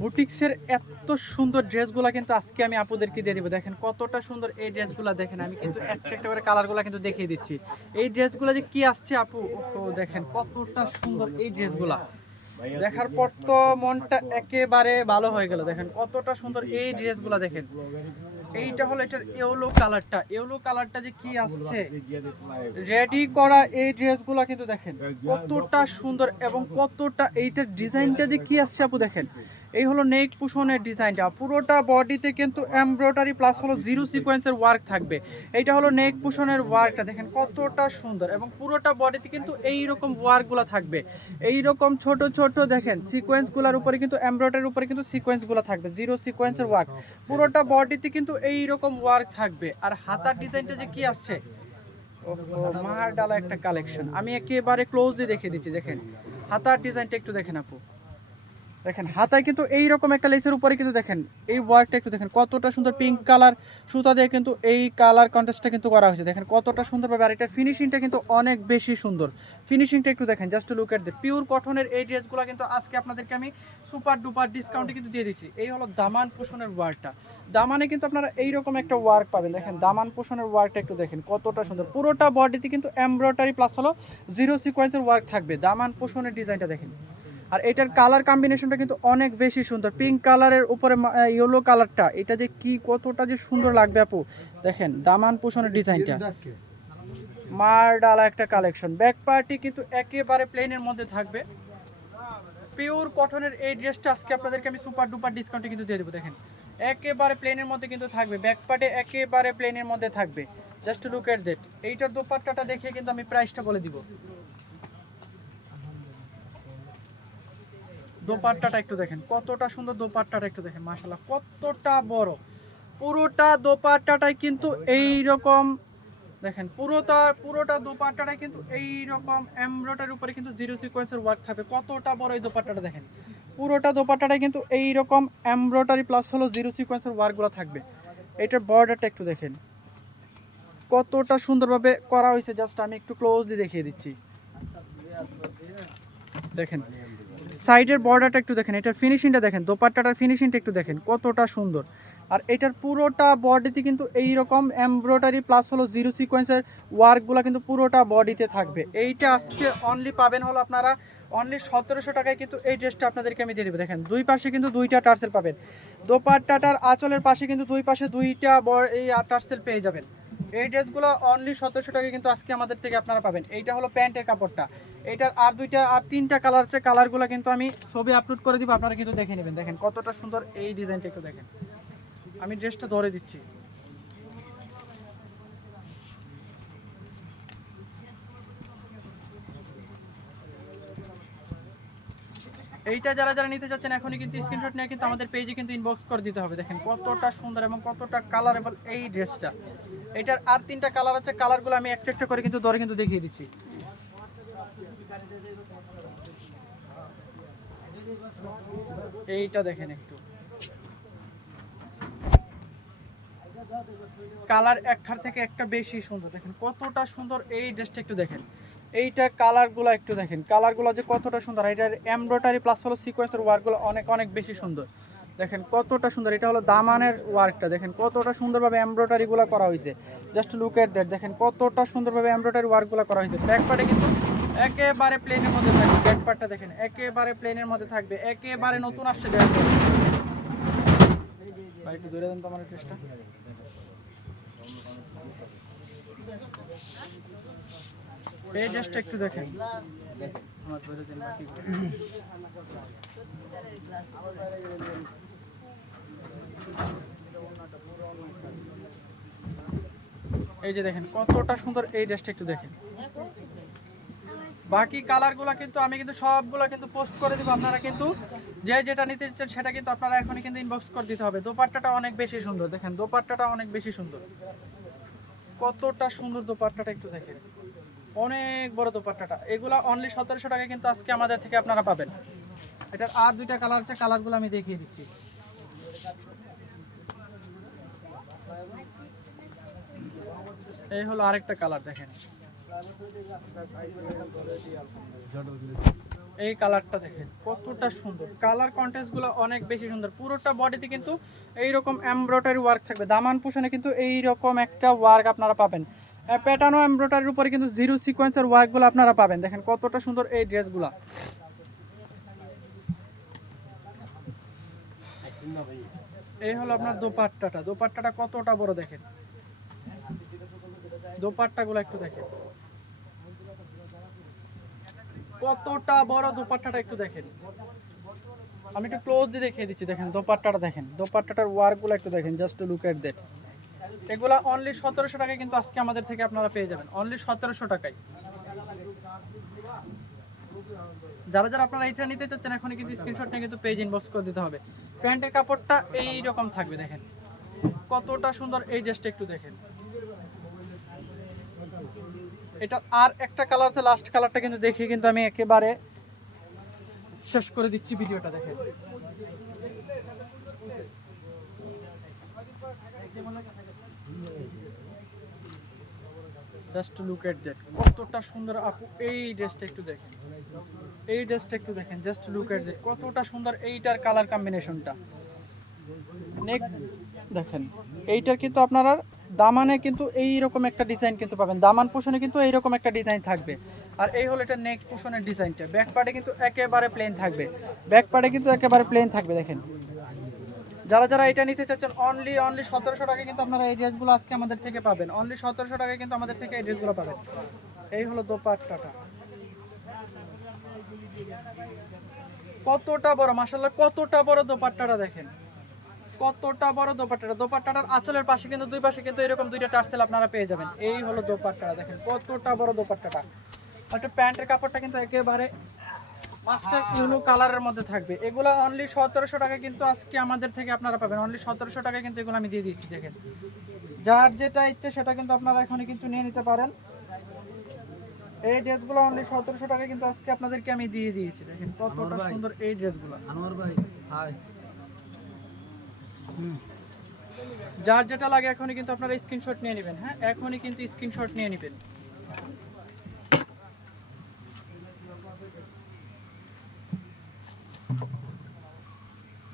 বুটিক্সের এত সুন্দর ড্রেসগুলো কিন্তু আজকে আমি আপুদেরকে দিয়ে দিব। দেখেন কতটা সুন্দর এই ড্রেসগুলো, দেখেন আমি কিন্তু একটা একটা করে কালারগুলো কিন্তু দেখিয়ে দিচ্ছি। এই ড্রেসগুলো যে কি আসছে আপু, ও দেখেন কতটা সুন্দর এই ড্রেসগুলা, দেখার পর তো মনটা একেবারে ভালো হয়ে গেল। দেখেন কতটা সুন্দর এই ড্রেসগুলা, দেখেন এইটা হলো এটার ইয়েলো কালারটা, ইয়েলো কালারটা যে কি আসছে রেডি করা এই ড্রেসগুলা কিন্তু দেখেন কতটা সুন্দর এবং কতটা এইটার ডিজাইনটা যে কি আসছে আপু, দেখেন এই হলো নেক পুশনের ডিজাইনটা, পুরোটা বডিতে কিন্তু এমব্রয়ডারি প্লাস হলো জিরো সিকোয়েন্সের ওয়ার্ক থাকবে। এইটা হলো নেক পুশনের ওয়ার্কটা, দেখেন কতটা সুন্দর এবং পুরোটা বডিতে কিন্তু এই রকম ওয়ার্কগুলো থাকবে, এই রকম ছোট ছোট দেখেন সিকোয়েন্সগুলোর উপরে কিন্তু এমব্রয়ডারির উপরে কিন্তু সিকোয়েন্সগুলো থাকবে, জিরো সিকোয়েন্সের ওয়ার্ক, পুরোটা বডিতে কিন্তু এই রকম ওয়ার্ক থাকবে। আর হাতার ডিজাইনটা যে কি আসছে, ওহো মার ডালা একটা কালেকশন, আমি একেবারে ক্লোজলি দেখিয়ে দিচ্ছি। দেখেন হাতার ডিজাইনটা একটু দেখেন আপু, দেখেন হাতায় কিন্তু এই রকম একটা লেসের উপরে কিন্তু দেখেন এই ওয়ার্কটা একটু দেখেন কতটা সুন্দর, পিঙ্ক কালার সুতা দিয়ে কিন্তু এই কালার কন্ট্রাস্টটা কিন্তু করা হয়েছে, দেখেন কতটা সুন্দরভাবে। আর এটার ফিনিশিংটা কিন্তু অনেক বেশি সুন্দর, ফিনিশিংটা একটু দেখেন, just look at the pure কটনের এই ড্রেসগুলো কিন্তু আজকে আপনাদেরকে আমি সুপার ডুপার ডিসকাউন্টে কিন্তু দিয়ে দিচ্ছি। এই হলো দামান পোষণের ওয়ার্কটা, দামানে কিন্তু আপনারা এইরকম একটা ওয়ার্ক পাবেন, দেখেন দামান পোষণের ওয়ার্কটা একটু দেখেন কতটা সুন্দর, পুরোটা বডিতে কিন্তু এমব্রয়ডারি প্লাস হলো জিরো সিকোয়েন্সের ওয়ার্ক থাকবে। দামান পোষণের ডিজাইনটা দেখেন, আর এটার কালার কম্বিনেশনটা কিন্তু অনেক বেশি সুন্দর, পিঙ্ক কালারের উপরে ইয়েলো কালারটা, এটা যে কি কতটা যে সুন্দর লাগবে আপু, দেখেন দামান পোষণের ডিজাইনটা মার ডালা একটা কালেকশন। ব্যাক পার্টি কিন্তু একেবারে প্লেনের মধ্যে থাকবে, পিওর কটনের এই ড্রেসটা আজকে আপনাদেরকে আমি সুপার ডুপার ডিসকাউন্টে কিন্তু দিয়ে দেবো। দেখেন একেবারে প্লেনের মধ্যে কিন্তু থাকবে, ব্যাক পার্টে একেবারে প্লেনের মধ্যে থাকবে, জাস্ট লুক এট দ্যাট। এইটার দোপাট্টাটা দেখে কিন্তু আমি প্রাইসটা বলে দিব। দোপাট্টাটা একটু দেখেন কতটা সুন্দর, দোপাট্টাটা একটু দেখেন মাশাআল্লাহ কতটা বড়, পুরোটা দোপাট্টাটাই কিন্তু এই রকম, দেখেন পুরোটা দোপাট্টাটাই কিন্তু এই রকম এমব্রয়ডারির উপরে কিন্তু জিরো সিকোয়েন্সের ওয়ার্ক থাকবে। কতটা বড় এই দোপাট্টাটা দেখেন, পুরোটা দোপাট্টাটাই কিন্তু এই রকম এমব্রয়ডারি প্লাস হলো জিরো সিকোয়েন্সের ওয়ার্কগুলো থাকবে। এটার বর্ডারটা একটু দেখেন কতটা সুন্দরভাবে করা হয়েছে, জাস্ট আমি একটু ক্লোজলি দেখিয়ে দিচ্ছি। দেখেন সাইডের বর্ডারটা একটু দেখেন, এটার ফিনিশিংটা দেখেন, দোপাট্টাটার ফিনিশিংটা একটু দেখেন কতটা সুন্দর। আর এটার পুরোটা বডিতে কিন্তু এই রকম এমব্রয়ডারি প্লাস হলো জিরো সিকোয়েন্সের ওয়ার্কগুলো কিন্তু পুরোটা বডিতে থাকবে। এইটা আজকে অনলি পাবেন হলো আপনারা অনলি 1700 টাকায় কিন্তু এই ড্রেসটা আপনাদেরকে আমি দিয়ে দেবো। দেখেন দুই পাশে কিন্তু দুইটা টার্সেল পাবেন, দোপাট্টাটার আঁচলের পাশে কিন্তু দুই পাশে দুইটা এই টার্সেল পেয়ে যাবেন। এই ড্রেসগুলো অনলি 1700 টাকা কিন্তু আজকে আমাদের থেকে আপনারা পাবেন। এইটা হলো প্যান্টের কাপড়টা, এইটার আর তিনটা কালার আছে, কালারগুলো কিন্তু আমি ছবি আপলোড করে দিব, আপনারা কিন্তু দেখে নেবেন। দেখেন কতটা সুন্দর এই ডিজাইনটা একটু দেখেন, আমি ড্রেসটা ধরে দিচ্ছি। এইটা যারা যারা নিতে চাচ্ছেন এখনই কিন্তু স্ক্রিনশট নিয়ে কিন্তু আমাদের পেজে কিন্তু ইনবক্স করে দিতে হবে। দেখেন কতটা সুন্দর এবং কতটা কালারেবল এই ড্রেসটা। এটার আর তিনটা কালার আছে, কালারগুলো আমি একটা একটা করে কিন্তু ধরে কিন্তু দেখিয়ে দিচ্ছি। এইটা দেখেন একটু কালার একটার থেকে একটা বেশি সুন্দর, দেখেন কতটা সুন্দর এই ড্রেসটা একটু দেখেন। এইটা কালারগুলো একটু দেখেন, কালারগুলো যে কতটা সুন্দর, এটার এমব্রয়ডারি প্লাস হলো সিকোয়েন্সের ওয়ার্কগুলো অনেক অনেক বেশি সুন্দর। দেখেন কতটা সুন্দর, এটা হলো দামানের ওয়ার্কটা, দেখেন কতটা সুন্দরভাবে এমব্রয়ডারিগুলো করা হয়েছে, জাস্ট লুক এট দ্যাট। দেখেন কতটা সুন্দরভাবে এমব্রয়ডারি ওয়ার্কগুলো করা হয়েছে। ব্যাক পার্টে কিন্তু একেবারে প্লেনের মধ্যে থাকবে, ব্যাক পার্টটা দেখেন একেবারে প্লেনের মধ্যে থাকবে, একেবারে নতুন আসছে দেখেন। ভাই একটু ধরে দেন তো আমার ড্রেসটা। এই ড্রেসটা একটু দেখেন, আমার ধরে দেন বাকি। এই যে দেখেন কতটা সুন্দর এই ড্রেসটা একটু দেখেন। বাকি কালারগুলো কিন্তু আমি কিন্তু সবগুলো কিন্তু পোস্ট করে দিব, আপনারা কিন্তু যে যেটা নিতে চাচ্ছেন সেটা কিন্তু আপনারা এখনই কিন্তু ইনবক্স করে দিতে হবে। দোপাট্টাটা অনেক বেশি সুন্দর, দেখেন দোপাট্টাটা অনেক বেশি সুন্দর, কতটা সুন্দর দোপাট্টাটা একটু দেখেন, অনেক বড় দোপাট্টাটা। এগুলা অনলি 1700 টাকায় কিন্তু আজকে আমাদের থেকে আপনারা পাবেন। এটার আর দুইটা কালার আছে, কালারগুলো আমি দেখিয়ে দিচ্ছি। এই হলো আরেকটা কালার দেখেন, এই কালারটা দেখেন কতটা সুন্দর, কালার কন্ট্রাস্ট গুলো অনেক বেশি সুন্দর। পুরোটা বডিতে কিন্তু এইরকম এমব্রয়ডারি ওয়ার্ক থাকবে, দামান পোষণে কিন্তু এইরকম একটা ওয়ার্ক আপনারা পাবেন। প্যাটার্ন এমব্রয়ডারির উপরে কিন্তু জিরো সিকোয়েন্সের ওয়ার্কগুলো আপনারা পাবেন। দেখেন কতটা সুন্দর এই ড্রেসগুলো। এই হলো আপনার দোপাট্টাটা, দোপাট্টাটা কতটা বড় দেখেন, দোপাট্টাগুলো একটু দেখেন কতটা বড় দোপাট্টাটা একটু দেখেন। আমি একটু ক্লোজ দিয়ে দেখিয়ে দিচ্ছি, দেখেন দোপাট্টাটা দেখেন, দোপাট্টাটার ওয়ার্কগুলো একটু দেখেন, জাস্ট লুক এট দ্যাট। এগুলা অনলি 1700 টাকায় কিন্তু আজকে আমাদের থেকে আপনারা পেয়ে যাবেন, অনলি 1700 টাকায়। যারা যারা আপনারা এইটা নিতে চাচ্ছেন এখনই কিন্তু স্ক্রিনশট নিয়ে কিন্তু পেজ ইনবক্স করে দিতে হবে। প্যান্টের কাপড়টা এই রকম থাকবে, দেখেন কতটা সুন্দর এই ড্রেসটা একটু দেখেন। এটা আর একটা কালার আছে, লাস্ট কালারটা কিন্তু দেখিয়ে কিন্তু আমি একেবারে শেষ করে দিচ্ছি ভিডিওটা। দেখেন জাস্ট লুক এট দ্যাট, কতটা সুন্দর আপু এই ড্রেসটা একটু দেখেন, এই ড্রেসটা একটু দেখেন, জাস্ট লুক এট দ্যাট কতটা সুন্দর এইটার কালার কম্বিনেশনটা। নেক দেখেন এইটার কিন্তু আপনারা দামানে কিন্তু এইরকম একটা ডিজাইন কিন্তু পাবেন, দামান পোষণে কিন্তু এইরকম একটা ডিজাইন থাকবে। আর এই হলো এটা নেক পোষণের ডিজাইনটা, ব্যাক পার্টে কিন্তু একেবারে প্লেন থাকবে, ব্যাক পার্টে কিন্তু একেবারে প্লেন থাকবে। দেখেন যারা যারা এটা নিতে চাচ্ছেন অনলি 1700 টাকায় কিন্তু আপনারা এই ড্রেসগুলো আজকে আমাদের থেকে পাবেন, অনলি 1700 টাকায় কিন্তু আমাদের থেকে এই ড্রেসগুলো পাবেন। এই হলো দোপাট্টাটা, কতটা বড় মাশাআল্লাহ, কতটা বড় দোপাট্টাটা দেখেন, কতটা বড় দোপাট্টাটা। দোপাট্টাটার আঁচলের পাশে কিন্তু দুই পাশে কিন্তু এরকম দুইটা টার্সেল আপনারা পেয়ে যাবেন। এই হলো দোপাট্টাটা, দেখেন কতটা বড় দোপাট্টাটা। একটা প্যান্টের কাপড়টা কিন্তু একেবারে মাস্টার ইউনো কালারের মধ্যে থাকবে। এগুলো অনলি 1700 টাকা কিন্তু আজকে আমাদের থেকে আপনারা পাবেন, অনলি 1700 টাকায় কিন্তু এগুলো আমি দিয়ে দিচ্ছি। দেখেন যার যেটা ইচ্ছে সেটা কিন্তু আপনারা এখনই কিন্তু নিয়ে নিতে পারেন। এই ড্রেসগুলো অনলি 1700 টাকায় কিন্তু আজকে আপনাদেরকে আমি দিয়ে দিয়েছি। দেখেন কতটা সুন্দর এই ড্রেসগুলো। আনোয়ার ভাই হাই। যার যেটা লাগে এখনই কিন্তু আপনারা স্ক্রিনশট নিয়ে নেবেন। হ্যাঁ এখনই কিন্তু স্ক্রিনশট নিয়ে নেবেন।